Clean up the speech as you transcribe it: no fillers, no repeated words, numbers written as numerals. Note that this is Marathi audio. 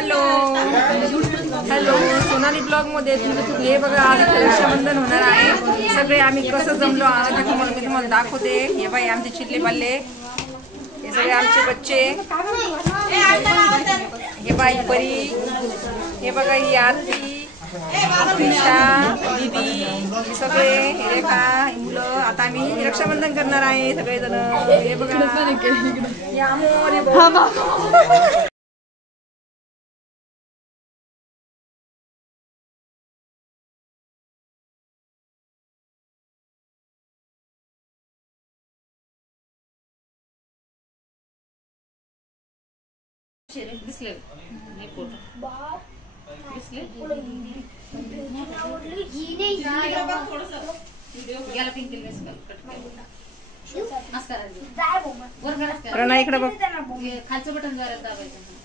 हॅलो हॅलो सोनाली ब्लॉग मध्ये हे बघा आज रक्षाबंधन होणार आहे. सगळे आम्ही कसं जमलो आज मी तुम्हाला दाखवते. हे बाई आमचे चिल्ले पाल्ले, हे सगळे आमचे बच्चे, हे बाई परी, हे बघा ही आरती, प्रिशा, दीदी, हे सगळे, हे रेखा, ही मुलं. आता आम्ही रक्षाबंधन करणार आहे सगळेजण. हे बघा या मोर दिसले हे फोटो दिसले प्रणय इकडे बघ, खालचं बटन दाबायचं.